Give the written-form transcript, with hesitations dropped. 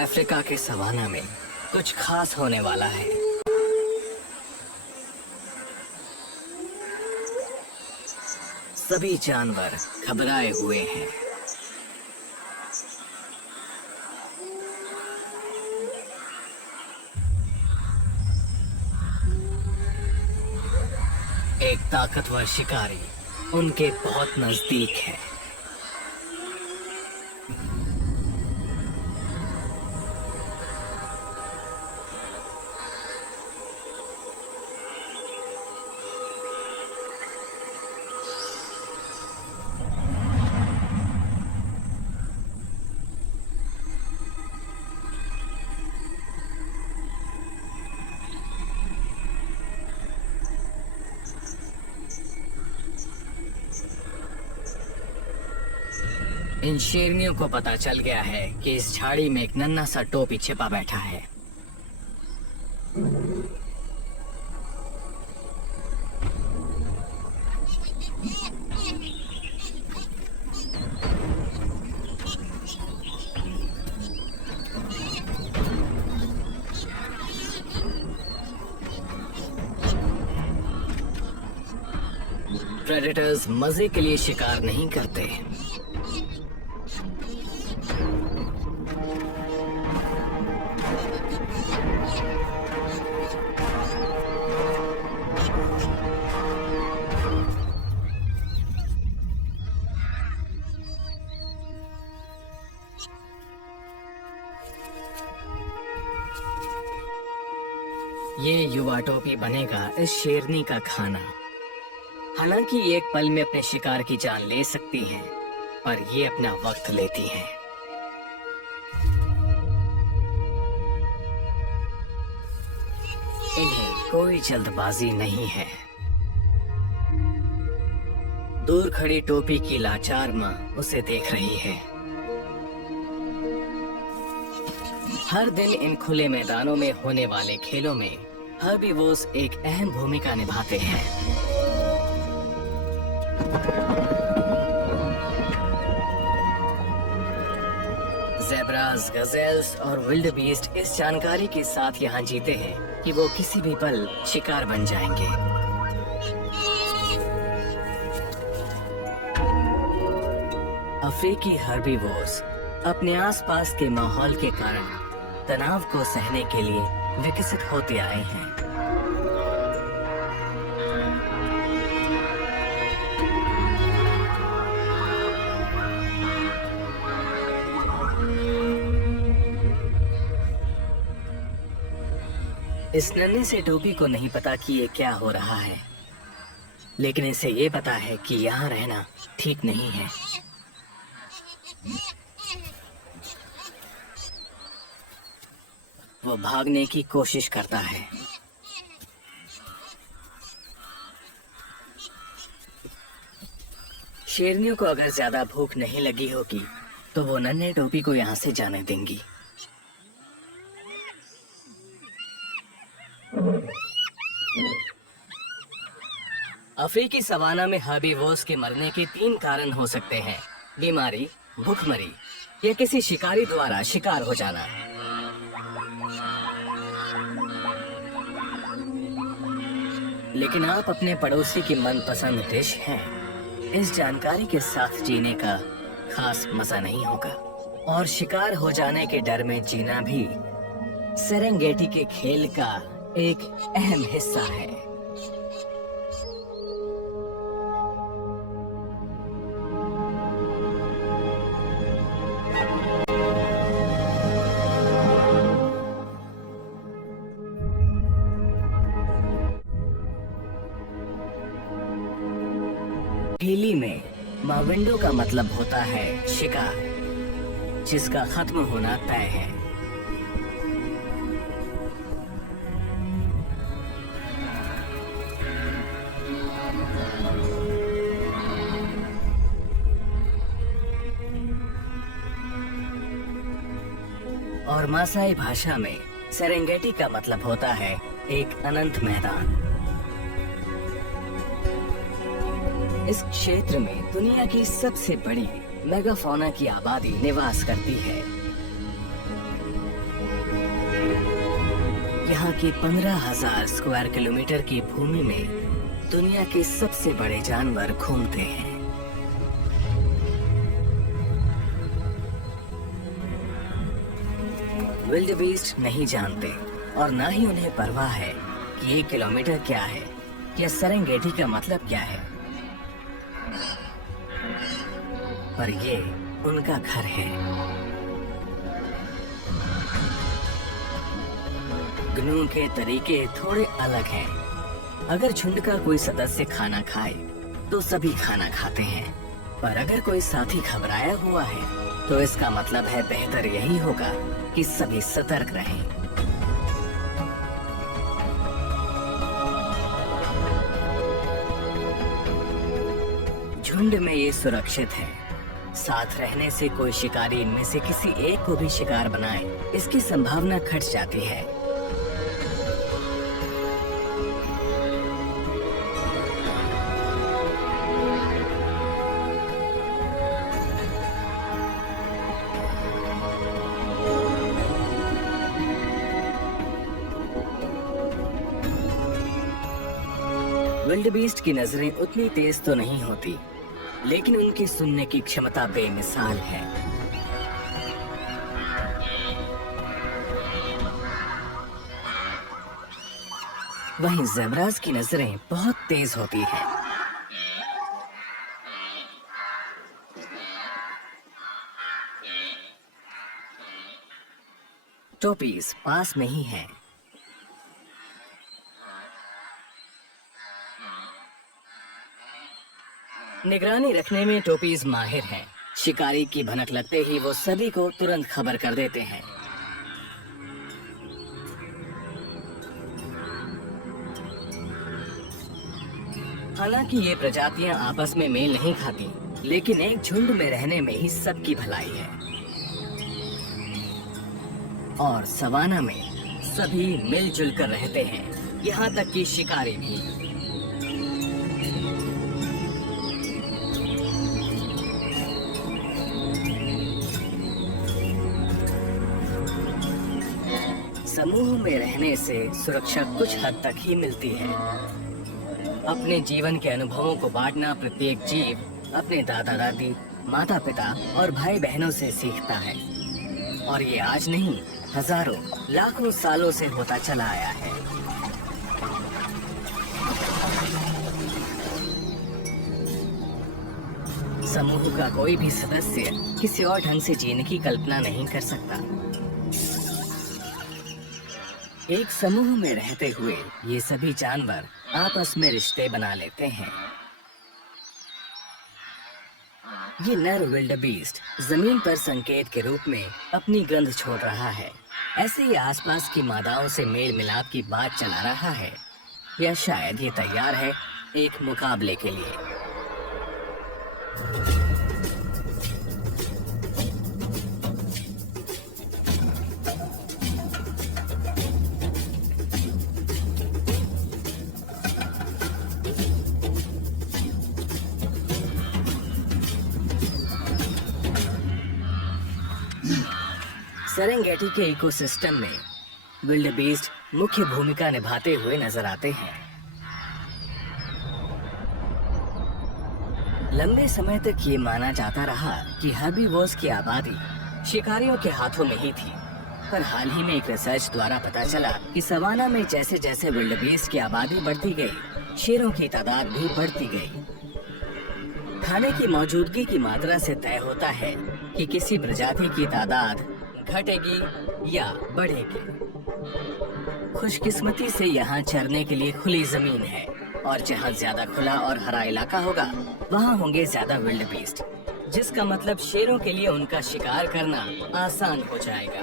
Africa के savanna में कुछ खास होने वाला है। सभी जानवर घबराए हुए हैं। एक ताकतवर शिकारी उनके बहुत नजदीक है। इन शेरनियों को पता चल गया है कि इस झाड़ी में एक नन्हा सा टोपी छिपा बैठा है। प्रेडेटर्स मजे के लिए शिकार नहीं करते। ये युवा टोपी बनेगा इस शेरनी का खाना। हालांकि ये एक पल में अपने शिकार की जान ले सकती हैं, पर ये अपना वक्त लेती हैं। इन्हें कोई जल्दबाजी नहीं है। दूर खड़ी टोपी की लाचार माँ उसे देख रही है। हर दिन इन खुले मैदानों में होने वाले खेलों में हर्बीवोर्स एक अहम भूमिका निभाते हैं। ज़ेब्रास, गज़ेल्स और विल्डबीस्ट इस जानकारी के साथ यहाँ जीते हैं कि वो किसी भी पल शिकार बन जाएंगे। अफ्रीकी हर्बीवोर्स अपने आसपास के माहौल के कारण तनाव को सहने के लिए विकसित होते आए हैं। इस नन्हे से टोपी को नहीं पता कि ये क्या हो रहा है, लेकिन इसे ये पता है कि यहाँ रहना ठीक नहीं है। वो भागने की कोशिश करता है। शेरनियों को अगर ज्यादा भूख नहीं लगी होगी तो वो नन्हे टोपी को यहाँ से जाने देंगी। अफ्रीकी सवाना में हर्बीवोर्स के मरने के 3 कारण हो सकते हैं: बीमारी, भूखमरी या किसी शिकारी द्वारा शिकार हो जाना। लेकिन आप अपने पड़ोसी की मनपसंद डिश हैं। इस जानकारी के साथ जीने का खास मजा नहीं होगा, और शिकार हो जाने के डर में जीना भी सेरेंगेटी के खेल का एक अहम हिस्सा है। हिली में माविंडो का मतलब होता है शिकार, जिसका खत्म होना तय है। और मासाई भाषा में सेरेंगेटी का मतलब होता है एक अनंत मैदान। इस क्षेत्र में दुनिया की सबसे बड़ी मेगाफौना की आबादी निवास करती है। यहाँ की 15,000 स्क्वायर किलोमीटर की भूमि में दुनिया के सबसे बड़े जानवर घूमते हैं। विल्डेबीस्ट नहीं जानते और ना ही उन्हें परवाह है कि 1 किलोमीटर क्या है या सेरेंगेटी का मतलब क्या है, पर ये उनका घर है। गनू के तरीके थोड़े अलग हैं। अगर झुंड का कोई सदस्य खाना खाए तो सभी खाना खाते हैं, पर अगर कोई साथी घबराया हुआ है तो इसका मतलब है बेहतर यही होगा कि सभी सतर्क रहें। झुंड में ये सुरक्षित है। साथ रहने से कोई शिकारी इनमें से किसी एक को भी शिकार बनाए, इसकी संभावना घट जाती है। विल्डेबीस्ट की नजरें उतनी तेज तो नहीं होती, लेकिन उनकी सुनने की क्षमता बेमिसाल है। वहीं ज़ेब्रास की नजरें बहुत तेज होती हैं। टोपीज पास में ही है। निगरानी रखने में टोपीज माहिर हैं। शिकारी की भनक लगते ही वो सभी को तुरंत खबर कर देते हैं। हालांकि ये प्रजातियां आपस में मेल नहीं खाती, लेकिन एक झुंड में रहने में ही सबकी भलाई है। और सवाना में सभी मिलजुल कर रहते हैं, यहाँ तक कि शिकारी भी। समूह में रहने से सुरक्षा कुछ हद तक ही मिलती है। अपने जीवन के अनुभवों को बांटना प्रत्येक जीव अपने दादा दादी, माता पिता और भाई बहनों से सीखता है, और ये आज नहीं, हजारों लाखों सालों से होता चला आया है। समूह का कोई भी सदस्य किसी और ढंग से जीने की कल्पना नहीं कर सकता। एक समूह में रहते हुए ये सभी जानवर आपस में रिश्ते बना लेते हैं। ये नर विल्डेबीस्ट जमीन पर संकेत के रूप में अपनी गंध छोड़ रहा है। ऐसे ही आसपास की मादाओं से मेल मिलाप की बात चला रहा है, या शायद ये तैयार है एक मुकाबले के लिए। सेरेंगेटी के इकोसिस्टम में विल्डेबीस्ट मुख्य भूमिका निभाते हुए नजर आते हैं। लंबे समय तक ये माना जाता रहा कि हर्बीवोर्स की आबादी शिकारियों के हाथों में ही थी, पर हाल ही में एक रिसर्च द्वारा पता चला कि सवाना में जैसे जैसे विल्डेबीस्ट की आबादी बढ़ती गई, शेरों की तादाद भी बढ़ती गई। खाने की मौजूदगी की मात्रा से तय होता है कि किसी प्रजाति की तादाद घटेगी या बढ़ेगी। खुशकिस्मती से यहाँ चरने के लिए खुली जमीन है, और जहाँ ज्यादा खुला और हरा इलाका होगा वहाँ होंगे ज्यादा विल्डेबीस्ट, जिसका मतलब शेरों के लिए उनका शिकार करना आसान हो जाएगा।